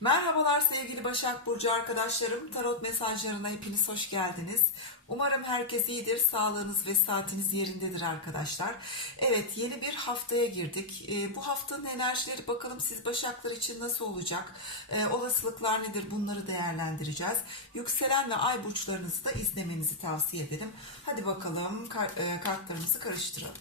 Merhabalar sevgili Başak Burcu arkadaşlarım. Tarot mesajlarına hepiniz hoş geldiniz. Umarım herkes iyidir, sağlığınız ve saatiniz yerindedir arkadaşlar. Evet yeni bir haftaya girdik. Ee, bu haftanın enerjileri bakalım siz Başaklar için nasıl olacak? Ee, olasılıklar nedir bunları değerlendireceğiz. Yükselen ve ay burçlarınızı da izlemenizi tavsiye ederim. Hadi bakalım kar- e, kartlarımızı karıştıralım.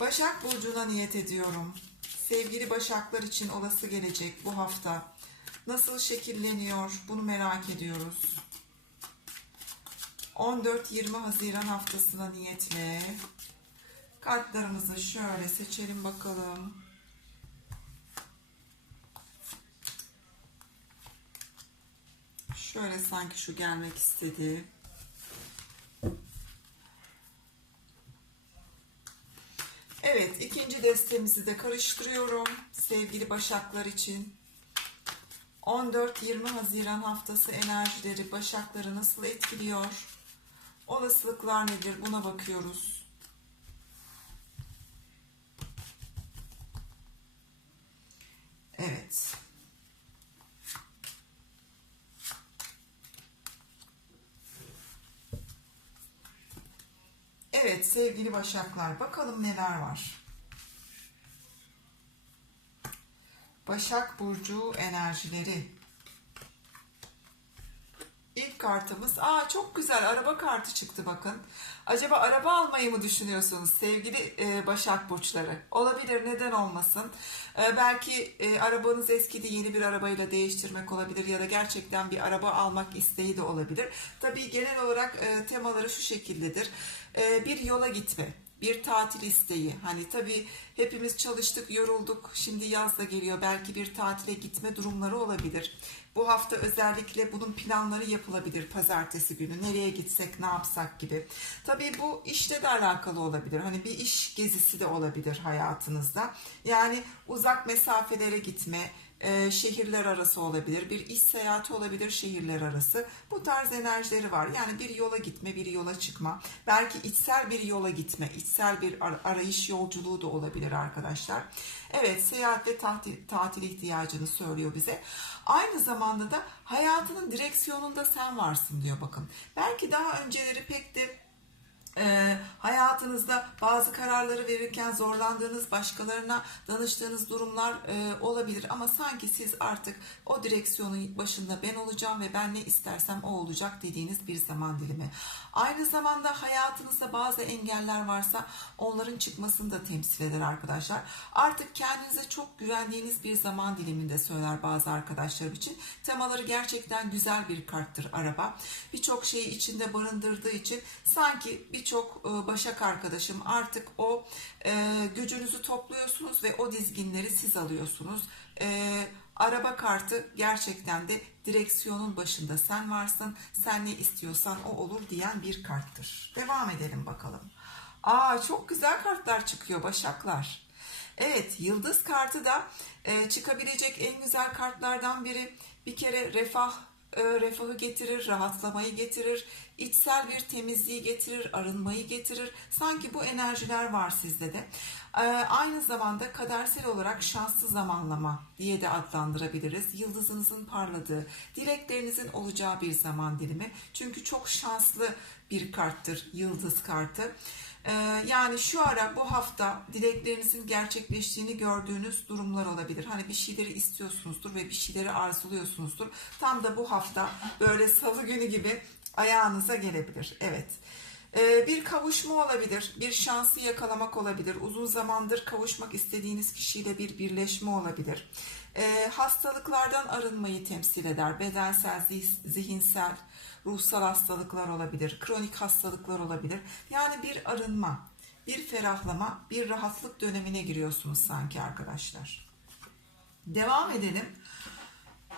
Başak Burcu'na niyet ediyorum. Sevgili Başaklar için olası gelecek bu hafta nasıl şekilleniyor bunu merak ediyoruz. 14-20 Haziran haftasına niyetle kartlarımızı şöyle seçelim bakalım. Şöyle sanki şu gelmek istedi. Destemizi de karıştırıyorum sevgili Başaklar için. 14-20 Haziran haftası enerjileri Başakları nasıl etkiliyor? Olasılıklar nedir? Buna bakıyoruz. Evet. Evet sevgili Başaklar bakalım neler var. Başak Burcu enerjileri. İlk kartımız, aa çok güzel araba kartı çıktı bakın. Acaba araba almayı mı düşünüyorsunuz sevgili e, Başak Burçları? Olabilir neden olmasın. E, belki e, arabanız eskidi yeni bir arabayla değiştirmek olabilir ya da gerçekten bir araba almak isteği de olabilir. Tabii genel olarak e, temaları şu şekildedir. E, bir yola gitme, bir tatil isteği. Hani tabii hepimiz çalıştık, yorulduk. Şimdi yaz da geliyor. Belki bir tatile gitme durumları olabilir. Bu hafta özellikle bunun planları yapılabilir pazartesi günü. Nereye gitsek, ne yapsak gibi. Tabii bu işte de alakalı olabilir. Hani bir iş gezisi de olabilir hayatınızda. Yani uzak mesafelere gitme, e, şehirler arası olabilir, bir iş seyahati olabilir şehirler arası. Bu tarz enerjileri var. Yani bir yola gitme, bir yola çıkma. Belki içsel bir yola gitme, içsel bir ar- arayış yolculuğu da olabilir arkadaşlar. Evet, seyahat ve tatil, tatil ihtiyacını söylüyor bize. Aynı zamanda da hayatının direksiyonunda sen varsın diyor bakın. Belki daha önceleri pek de e, hayatınızda bazı kararları verirken zorlandığınız, başkalarına danıştığınız durumlar e, olabilir ama sanki siz artık o direksiyonun başında ben olacağım ve ben ne istersem o olacak dediğiniz bir zaman dilimi. Aynı zamanda hayatınızda bazı engeller varsa onların çıkmasını da temsil eder arkadaşlar. Artık kendinize çok güvendiğiniz bir zaman diliminde söyler bazı arkadaşlarım için. Temaları gerçekten güzel bir karttır araba. Birçok şeyi içinde barındırdığı için sanki birçok e, başak arkadaşım artık o e, gücünüzü topluyorsunuz ve o dizginleri siz alıyorsunuz. E, araba kartı gerçekten de direksiyonun başında sen varsın. Sen ne istiyorsan o olur diyen bir karttır. Devam edelim bakalım. Aa çok güzel kartlar çıkıyor başaklar. Evet, yıldız kartı da çıkabilecek en güzel kartlardan biri. Bir kere refah refahı getirir, rahatlamayı getirir, içsel bir temizliği getirir, arınmayı getirir. Sanki bu enerjiler var sizde de. E, aynı zamanda kadersel olarak şanslı zamanlama diye de adlandırabiliriz. Yıldızınızın parladığı, dileklerinizin olacağı bir zaman dilimi. Çünkü çok şanslı bir karttır yıldız kartı. Ee, yani şu ara bu hafta dileklerinizin gerçekleştiğini gördüğünüz durumlar olabilir. Hani bir şeyleri istiyorsunuzdur ve bir şeyleri arzuluyorsunuzdur. Tam da bu hafta böyle salı günü gibi ayağınıza gelebilir. Evet. Ee, bir kavuşma olabilir, bir şansı yakalamak olabilir, uzun zamandır kavuşmak istediğiniz kişiyle bir birleşme olabilir. Ee, hastalıklardan arınmayı temsil eder, bedensel, zih- zihinsel, ruhsal hastalıklar olabilir, kronik hastalıklar olabilir. Yani bir arınma, bir ferahlama, bir rahatlık dönemine giriyorsunuz sanki arkadaşlar. Devam edelim.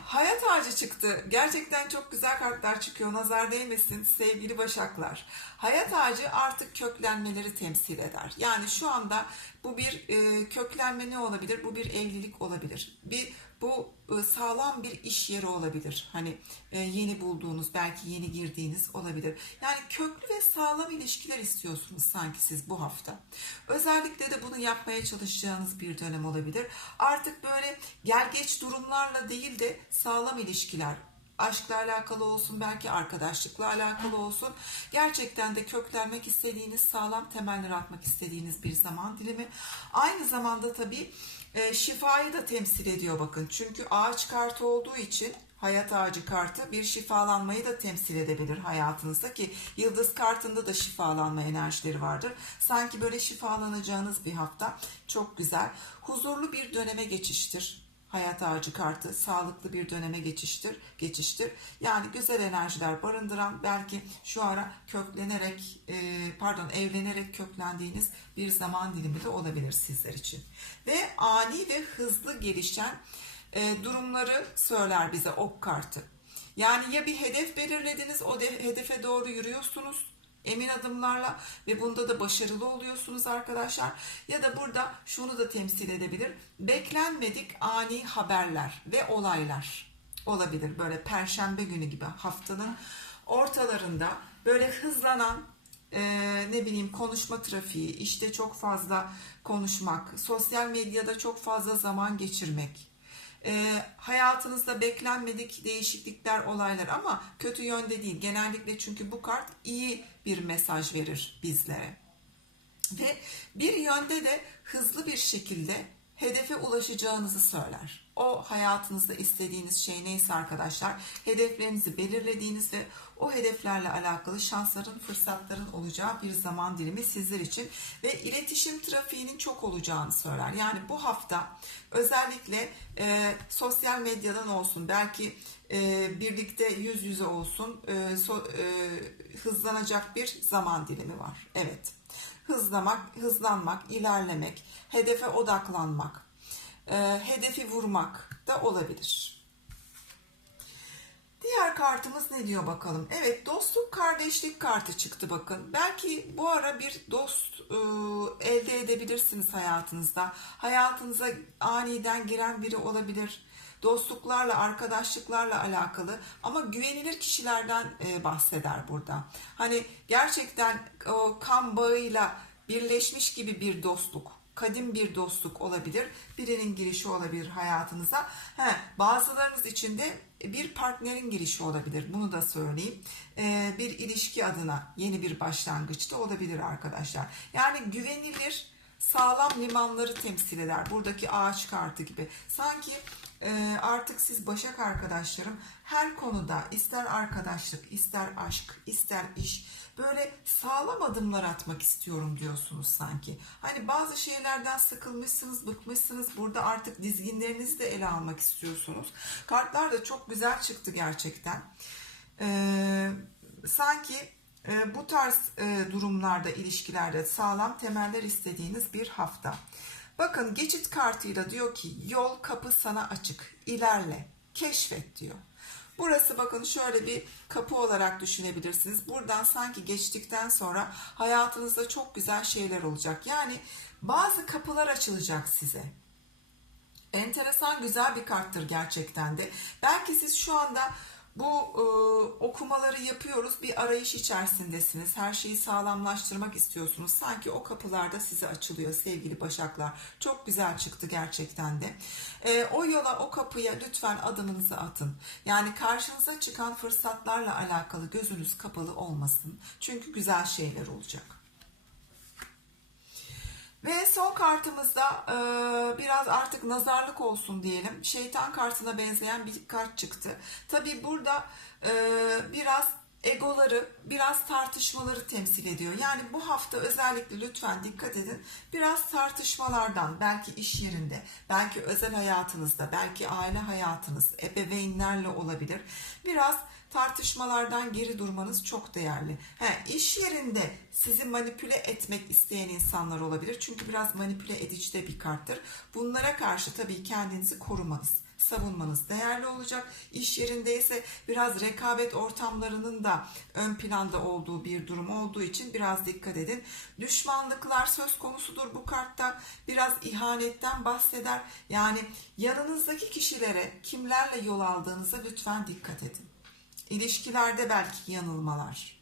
Hayat ağacı çıktı. Gerçekten çok güzel kartlar çıkıyor. Nazar değmesin sevgili başaklar. Hayat ağacı artık köklenmeleri temsil eder. Yani şu anda bu bir e, köklenme ne olabilir? Bu bir evlilik olabilir. Bir bu e, sağlam bir iş yeri olabilir. Hani e, yeni bulduğunuz, belki yeni girdiğiniz olabilir. Yani köklü ve sağlam ilişkiler istiyorsunuz sanki siz bu hafta. Özellikle de bunu yapmaya çalışacağınız bir dönem olabilir. Artık böyle gel geç durumlarla değil de sağlam ilişkiler, aşkla alakalı olsun, belki arkadaşlıkla alakalı olsun. Gerçekten de köklenmek istediğiniz, sağlam temeller atmak istediğiniz bir zaman dilimi. Aynı zamanda tabii e, şifayı da temsil ediyor bakın. Çünkü ağaç kartı olduğu için hayat ağacı kartı bir şifalanmayı da temsil edebilir hayatınızda ki yıldız kartında da şifalanma enerjileri vardır. Sanki böyle şifalanacağınız bir hafta çok güzel. Huzurlu bir döneme geçiştir. Hayat ağacı kartı sağlıklı bir döneme geçiştir, geçiştir. Yani güzel enerjiler barındıran belki şu ara köklenerek e, pardon evlenerek köklendiğiniz bir zaman dilimi de olabilir sizler için. Ve ani ve hızlı gelişen e, durumları söyler bize ok kartı. Yani ya bir hedef belirlediniz, o de, hedefe doğru yürüyorsunuz emin adımlarla ve bunda da başarılı oluyorsunuz arkadaşlar. Ya da burada şunu da temsil edebilir. Beklenmedik ani haberler ve olaylar olabilir. Böyle perşembe günü gibi haftanın ortalarında böyle hızlanan e, ne bileyim konuşma trafiği, işte çok fazla konuşmak, sosyal medyada çok fazla zaman geçirmek, e, hayatınızda beklenmedik değişiklikler, olaylar ama kötü yönde değil. Genellikle çünkü bu kart iyi bir mesaj verir bizlere. Ve bir yönde de hızlı bir şekilde hedefe ulaşacağınızı söyler. O hayatınızda istediğiniz şey neyse arkadaşlar, hedeflerinizi belirlediğiniz ve o hedeflerle alakalı şansların, fırsatların olacağı bir zaman dilimi sizler için ve iletişim trafiğinin çok olacağını söyler. Yani bu hafta özellikle e, sosyal medyadan olsun, belki e, birlikte yüz yüze olsun, e, so, e, hızlanacak bir zaman dilimi var. Evet hızlamak, hızlanmak, ilerlemek, hedefe odaklanmak, e, hedefi vurmak da olabilir. Diğer kartımız ne diyor bakalım? Evet dostluk kardeşlik kartı çıktı bakın. Belki bu ara bir dost e, elde edebilirsiniz hayatınızda. Hayatınıza aniden giren biri olabilir dostluklarla, arkadaşlıklarla alakalı ama güvenilir kişilerden e, bahseder burada. Hani gerçekten o kan bağıyla birleşmiş gibi bir dostluk, kadim bir dostluk olabilir. Birinin girişi olabilir hayatınıza. He, bazılarınız için de bir partnerin girişi olabilir. Bunu da söyleyeyim. Ee, bir ilişki adına yeni bir başlangıçta olabilir arkadaşlar. Yani güvenilir, sağlam limanları temsil eder. Buradaki ağaç kartı gibi. Sanki e, artık siz Başak arkadaşlarım her konuda ister arkadaşlık, ister aşk, ister iş böyle sağlam adımlar atmak istiyorum diyorsunuz sanki. Hani bazı şeylerden sıkılmışsınız, bıkmışsınız. Burada artık dizginlerinizi de ele almak istiyorsunuz. Kartlar da çok güzel çıktı gerçekten. Ee, sanki e, bu tarz e, durumlarda, ilişkilerde sağlam temeller istediğiniz bir hafta. Bakın geçit kartıyla diyor ki yol kapı sana açık. İlerle, keşfet diyor. Burası bakın şöyle bir kapı olarak düşünebilirsiniz. Buradan sanki geçtikten sonra hayatınızda çok güzel şeyler olacak. Yani bazı kapılar açılacak size. Enteresan güzel bir karttır gerçekten de. Belki siz şu anda bu e, okumaları yapıyoruz. Bir arayış içerisindesiniz. Her şeyi sağlamlaştırmak istiyorsunuz. Sanki o kapılarda size açılıyor sevgili Başaklar. Çok güzel çıktı gerçekten de. E, o yola, o kapıya lütfen adımınızı atın. Yani karşınıza çıkan fırsatlarla alakalı gözünüz kapalı olmasın. Çünkü güzel şeyler olacak. Ve son kartımızda e, biraz artık nazarlık olsun diyelim. Şeytan kartına benzeyen bir kart çıktı. Tabi burada e, biraz egoları, biraz tartışmaları temsil ediyor. Yani bu hafta özellikle lütfen dikkat edin. Biraz tartışmalardan, belki iş yerinde, belki özel hayatınızda, belki aile hayatınız, ebeveynlerle olabilir. Biraz tartışmalardan geri durmanız çok değerli. He, iş yerinde sizi manipüle etmek isteyen insanlar olabilir. Çünkü biraz manipüle edici de bir karttır. Bunlara karşı tabii kendinizi korumanız savunmanız değerli olacak. İş yerindeyse biraz rekabet ortamlarının da ön planda olduğu bir durum olduğu için biraz dikkat edin. Düşmanlıklar söz konusudur bu kartta. Biraz ihanetten bahseder. Yani yanınızdaki kişilere kimlerle yol aldığınıza lütfen dikkat edin. İlişkilerde belki yanılmalar,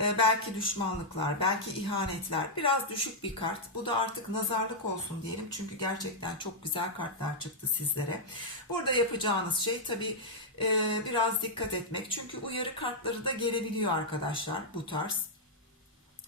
e, belki düşmanlıklar, belki ihanetler. Biraz düşük bir kart. Bu da artık nazarlık olsun diyelim. Çünkü gerçekten çok güzel kartlar çıktı sizlere. Burada yapacağınız şey tabii e, biraz dikkat etmek. Çünkü uyarı kartları da gelebiliyor arkadaşlar bu tarz.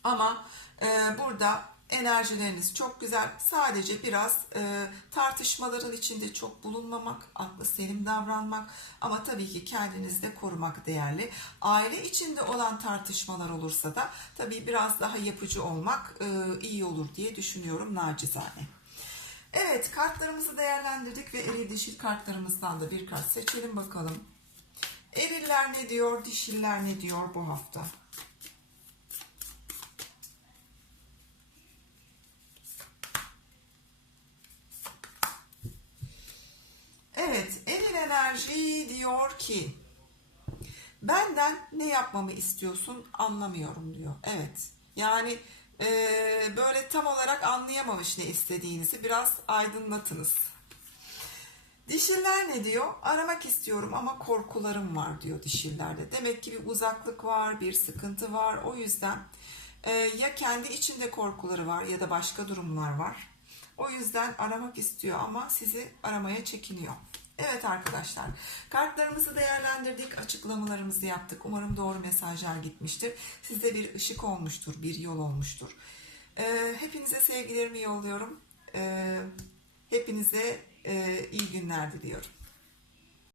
Ama e, burada enerjileriniz çok güzel. Sadece biraz e, tartışmaların içinde çok bulunmamak, aklı selim davranmak ama tabii ki kendinizi de korumak değerli. Aile içinde olan tartışmalar olursa da tabii biraz daha yapıcı olmak e, iyi olur diye düşünüyorum nacizane. Evet kartlarımızı değerlendirdik ve eril dişil kartlarımızdan da bir kart seçelim bakalım. Eriller ne diyor, dişiller ne diyor bu hafta? Evet, eril enerji diyor ki benden ne yapmamı istiyorsun anlamıyorum diyor. Evet, yani e, böyle tam olarak anlayamamış ne istediğinizi biraz aydınlatınız. Dişiller ne diyor? Aramak istiyorum ama korkularım var diyor dişillerde. Demek ki bir uzaklık var, bir sıkıntı var. O yüzden e, ya kendi içinde korkuları var ya da başka durumlar var. O yüzden aramak istiyor ama sizi aramaya çekiniyor. Evet arkadaşlar, kartlarımızı değerlendirdik, açıklamalarımızı yaptık. Umarım doğru mesajlar gitmiştir. Size bir ışık olmuştur, bir yol olmuştur. E, hepinize sevgilerimi yolluyorum. E, hepinize e, iyi günler diliyorum.